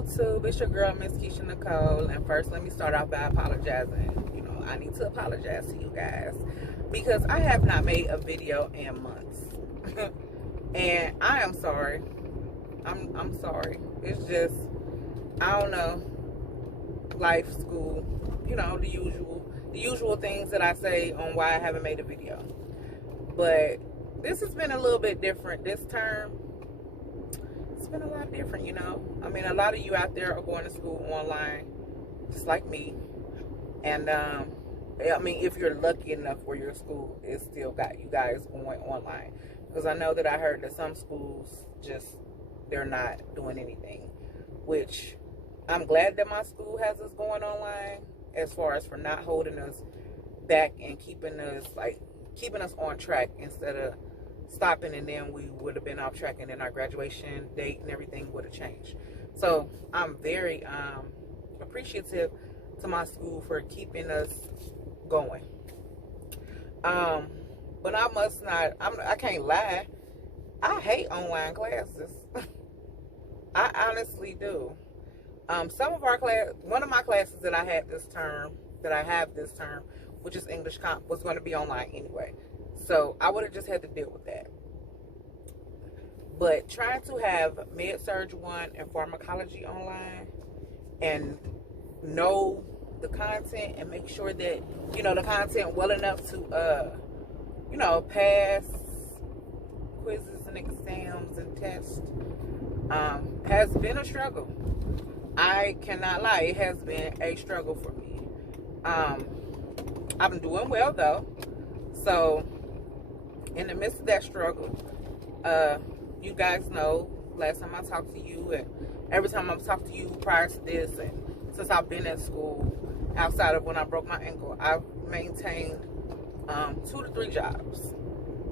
YouTube, it's your girl Miss Keisha Nicole, and first let me start off by apologizing. I need to apologize to you guys because I have not made a video in months. And I am sorry. I'm sorry. It's just, I don't know, life, school, the usual things that I say on why I haven't made a video. But this has been a little bit different this term. It's been a lot different, I mean, a lot of you out there are going to school online, just like me. And, I mean, if you're lucky enough where your school is still got you guys going online. Because I know that I heard that some schools they're not doing anything. Which, I'm glad that my school has us going online, as far as for not holding us back and keeping us on track instead of stopping, and then we would have been off track, and then our graduation date and everything would have changed. So I'm very appreciative to my school for keeping us going. But I can't lie, I hate online classes. I honestly do. One of my classes that I have this term, which is English Comp, was going to be online anyway. So I would have just had to deal with that. But trying to have Surg 1 and pharmacology online and know the content and make sure that, the content well enough to, pass quizzes and exams and tests, has been a struggle. I cannot lie, it has been a struggle for me. I've been doing well though. So in the midst of that struggle, you guys know, last time I talked to you, and every time I've talked to you prior to this, and since I've been at school, outside of when I broke my ankle, I've maintained 2 to 3 jobs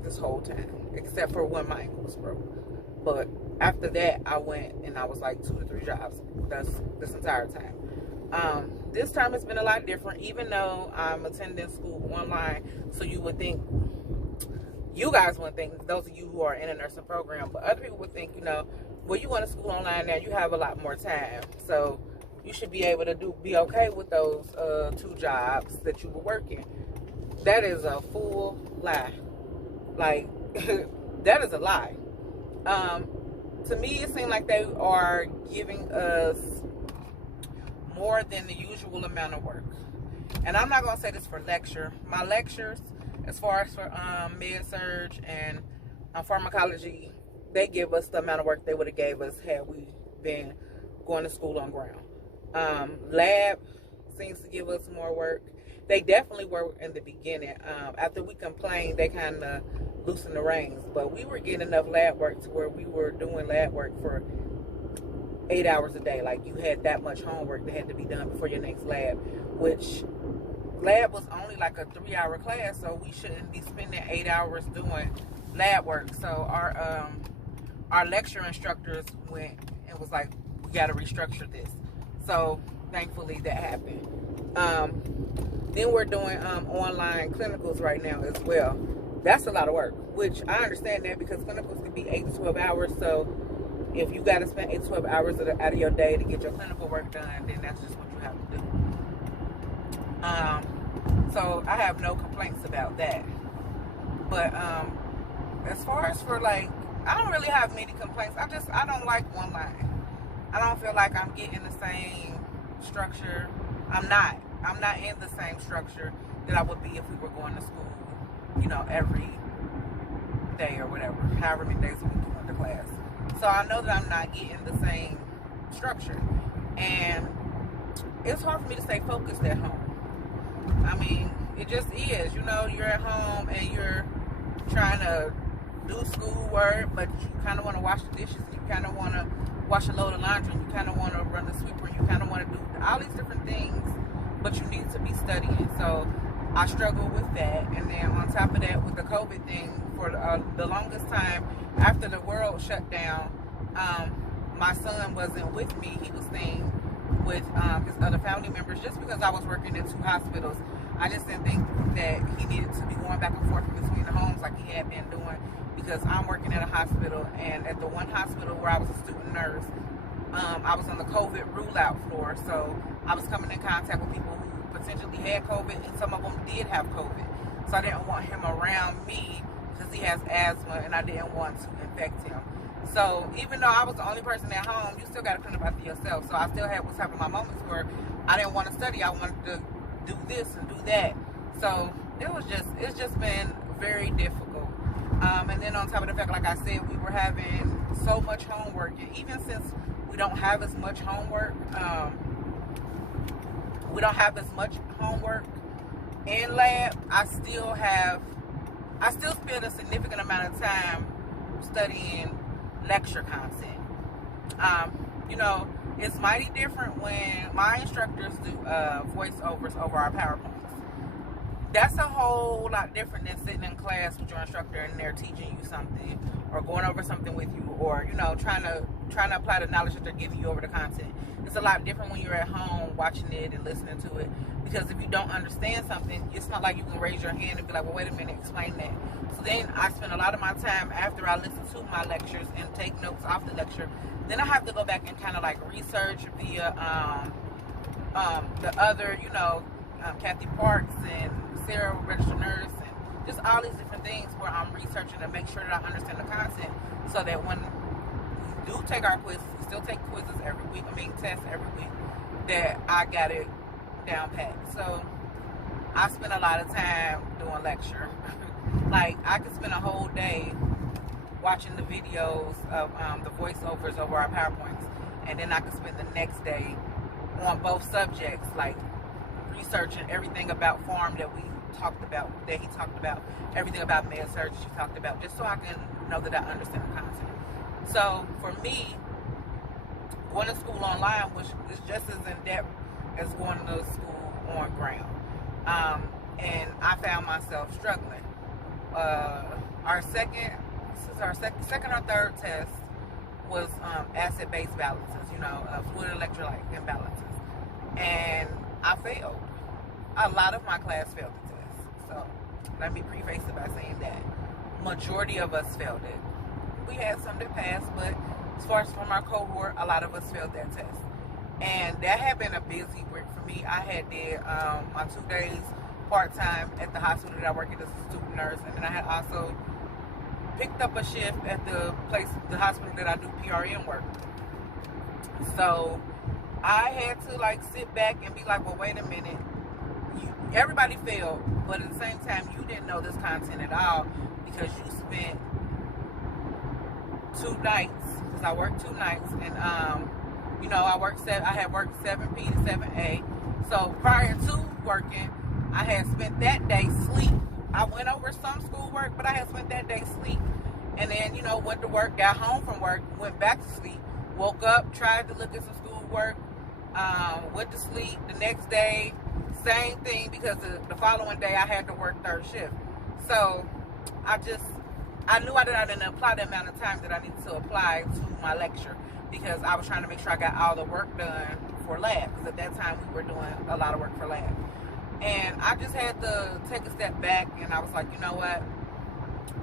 this whole time, except for when my ankle was broke. But after that, I went and I was like 2 to 3 jobs. That's this entire time. This time it's been a lot different, even though I'm attending school online. So you guys wouldn't think, those of you who are in a nursing program, but other people would think, well, you going to school online now, you have a lot more time. So you should be able to be okay with those 2 jobs that you were working. That is a full lie. Like, that is a lie. To me, it seemed like they are giving us more than the usual amount of work. And I'm not going to say this for lecture. My lectures, as far as for Surg and pharmacology, they give us the amount of work they would have gave us had we been going to school on ground. Lab seems to give us more work. They definitely were in the beginning. After we complained, they kind of loosened the reins. But we were getting enough lab work to where we were doing lab work for 8 hours a day. Like, you had that much homework that had to be done before your next lab, which lab was only like a 3-hour class, so we shouldn't be spending 8 hours doing lab work. So our lecture instructors went and was like, we got to restructure this. So thankfully that happened. Then we're doing online clinicals right now as well. That's a lot of work, which I understand that, because clinicals can be 8 to 12 hours. So if you got to spend 8 to 12 hours out of your day to get your clinical work done, then that's just what you have to do. So I have no complaints about that. But as far as for I don't really have many complaints. I don't like online. I don't feel like I'm getting the same structure. I'm not in the same structure that I would be if we were going to school, every day or whatever, however many days a week you went to class. So I know that I'm not getting the same structure. And it's hard for me to stay focused at home. I mean, it just is. You're at home and you're trying to do schoolwork, but you kind of want to wash the dishes, and you kind of want to wash a load of laundry, and you kind of want to run the sweeper, and you kind of want to do all these different things, but you need to be studying. So I struggle with that. And then on top of that, with the COVID thing, for the longest time after the world shut down, my son wasn't with me. He was staying with his other family members, just because I was working in 2 hospitals. I just didn't think that he needed to be going back and forth between the homes like he had been doing, because I'm working at a hospital, and at the one hospital where I was a student nurse, I was on the COVID rule-out floor, so I was coming in contact with people who potentially had COVID, and some of them did have COVID. So I didn't want him around me because he has asthma, and I didn't want to infect him. So even though I was the only person at home, you still got to clean up after yourself. So I still was having my moments where I didn't want to study. I wanted to do this and do that. So it's just been very difficult. And then on top of the fact, like I said, we were having so much homework, and even since we don't have as much homework, in lab, I still spend a significant amount of time studying lecture content. You know, it's mighty different when my instructors do voiceovers over our PowerPoints. That's a whole lot different than sitting in class with your instructor and they're teaching you something or going over something with you, or, you know, trying to apply the knowledge that they're giving you over the content. It's a lot different when you're at home watching it and listening to it, because if you don't understand something, it's not like you can raise your hand and be like, well, wait a minute, explain that. So then I spend a lot of my time after I listen to my lectures and take notes off the lecture. Then I have to go back and kind of like research via the other, you know, Kathy Parks and Sarah, registered nurse, and just all these different things where I'm researching to make sure that I understand the content, so that when we do take our quizzes, we still take quizzes every week, tests every week, that I got it down pat. So I spend a lot of time doing lecture. Like, I could spend a whole day watching the videos of the voiceovers over our PowerPoints, and then I could spend the next day on both subjects, like researching everything about farm that he talked about, everything about med surg she talked about, just so I can know that I understand the content. So for me, going to school online, which is just as in depth as going to school on ground, and I found myself struggling. Our second or third test was acid-base balances, you know, fluid electrolyte imbalances, and I failed. A lot of my class failed the test. So let me preface it by saying that majority of us failed it. We had some that passed, but as far as from our cohort, a lot of us failed that test. And that had been a busy week for me. I had did my 2 days part-time at the hospital that I work at as a student nurse, and then I had also picked up a shift at the hospital that I do PRN work. So I had to like sit back and be like, well, wait a minute. Everybody failed, but at the same time, you didn't know this content at all because you spent 2 nights, because I worked 2 nights, and you know, I had worked 7P to 7A. So prior to working, I had spent that day sleep. I went over some schoolwork, but I had spent that day sleep. And then, you know, went to work, got home from work, went back to sleep, woke up, tried to look at some schoolwork, went to sleep. The next day, same thing, because the following day I had to work third shift. So I knew I didn't apply the amount of time that I needed to apply to my lecture, because I was trying to make sure I got all the work done for lab, because at that time we were doing a lot of work for lab. And I just had to take a step back, and I was like, you know what?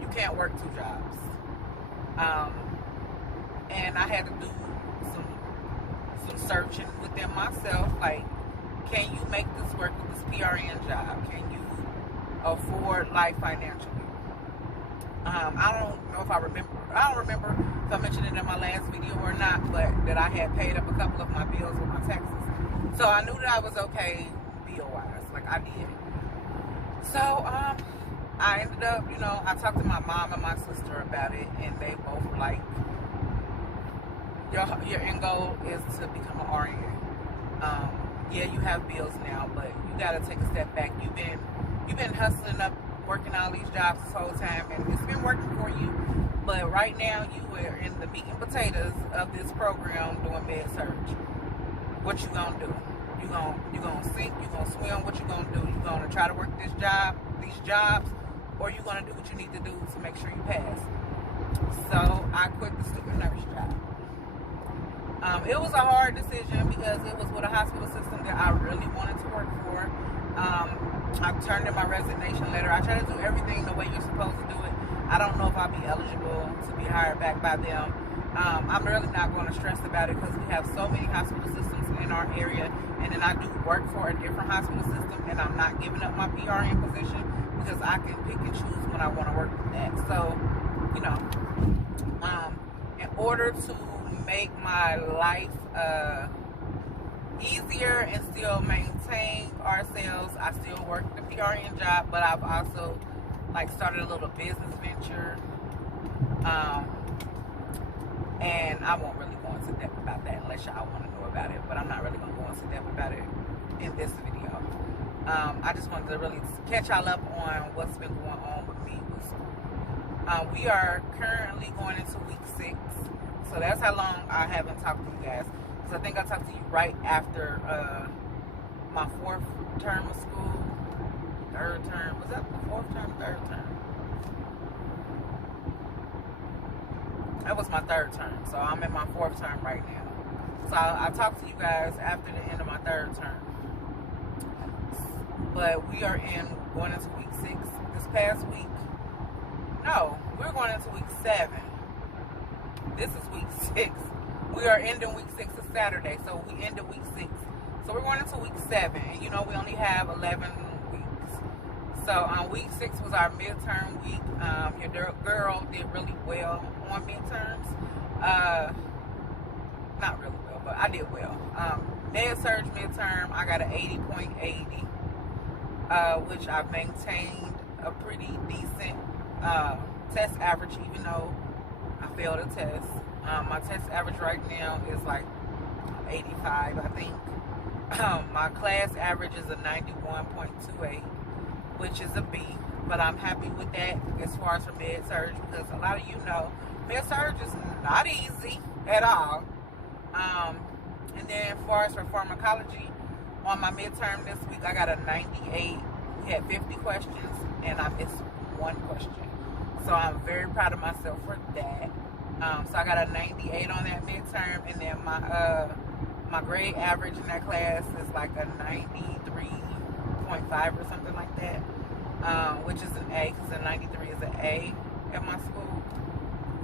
You can't work 2 jobs. And I had to do some searching within myself, like, can you make this work with this PRN job? Can you afford life financially? I don't remember if I mentioned it in my last video or not, but that I had paid up a couple of my bills with my taxes. So I knew that I was okay bill-wise, like I did. So I ended up, you know, I talked to my mom and my sister about it, and they both were like, your end goal is to become an RN. Yeah, you have bills now, but you gotta take a step back. You've been hustling up, working all these jobs this whole time, and it's been working for you. But right now, you are in the meat and potatoes of this program doing med surg. What you gonna do? You gonna sink? You gonna swim? What you gonna do? You gonna try to work these jobs, or you gonna do what you need to do to make sure you pass? So I quit the student nurse job. It was a hard decision because it was with a hospital system that I really wanted to work for. I turned in my resignation letter. I try to do everything the way you're supposed to do it. I don't know if I'll be eligible to be hired back by them. I'm really not going to stress about it because we have so many hospital systems in our area, and then I do work for a different hospital system, and I'm not giving up my PRN position because I can pick and choose when I want to work with that. So, you know, in order to make my life easier and still maintain ourselves, I still work the PRN job, but I've also like started a little business venture. And I won't really go into depth about that unless y'all want to know about it, but I'm not really going to go into depth about it in this video. I just wanted to really catch y'all up on what's been going on with me with school. We are currently going into week 6, so that's how long I haven't talked to you guys. So I think I talked to you right after my 4th term of school, 3rd term. Was that the 4th term, 3rd term? That was my 3rd term, so I'm in my 4th term right now. So I talked to you guys after the end of my 3rd term. But we are going into week 6. This past week, no, we're going into week 7. This is week 6. We are ending week 6 is Saturday, so we ended week 6. So we're going into week 7, and you know we only have 11 weeks. So week 6 was our midterm week. Your girl did really well on midterms. Not really well, but I did well. Surg midterm, I got an 80.80, which I've maintained a pretty decent test average, even though I failed a test. My test average right now is like 85, I think. My class average is a 91.28, which is a B, but I'm happy with that as far as for Surg, because a lot of you know Surg is not easy at all. And then as far as for pharmacology, on my midterm this week, I got a 98. We had 50 questions, and I missed 1 question. So I'm very proud of myself for that. So I got a 98 on that midterm, and then my grade average in that class is like a 93.5 or something like that, which is an A, because a 93 is an A at my school.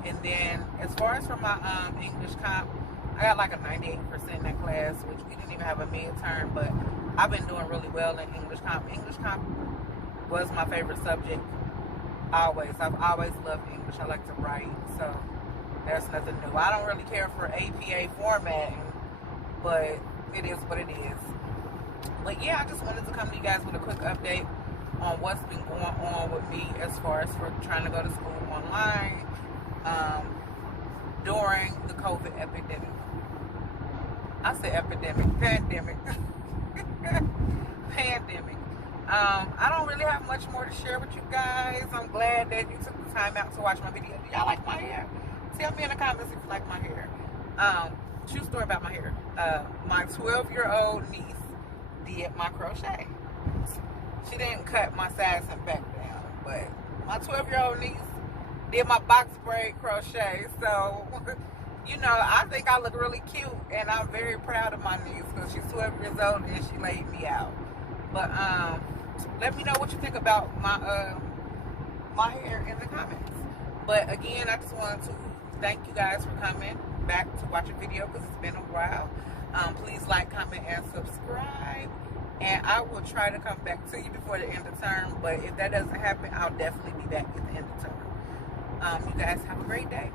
And then as far as for my English comp, I got like a 98% in that class, which we didn't even have a midterm, but I've been doing really well in English comp. English comp was my favorite subject always. I've always loved English. I like to write, so that's nothing new. I don't really care for APA formatting, but it is what it is. But yeah, I just wanted to come to you guys with a quick update on what's been going on with me as far as for trying to go to school online during the COVID epidemic. I say epidemic, pandemic. Pandemic. I don't really have much more to share with you guys. I'm glad that you took the time out to watch my video. Do y'all like my hair? Tell me in the comments if you like my hair. True story about my hair. My 12-year-old niece did my crochet. She didn't cut my sides and back down, but my 12-year-old niece did my box braid crochet. So, you know, I think I look really cute, and I'm very proud of my niece because she's 12 years old and she laid me out. But let me know what you think about my my hair in the comments. But again, I just wanted to thank you guys for coming back to watch a video because it's been a while. Please like, comment, and subscribe. And I will try to come back to you before the end of term. But if that doesn't happen, I'll definitely be back at the end of term. You guys have a great day.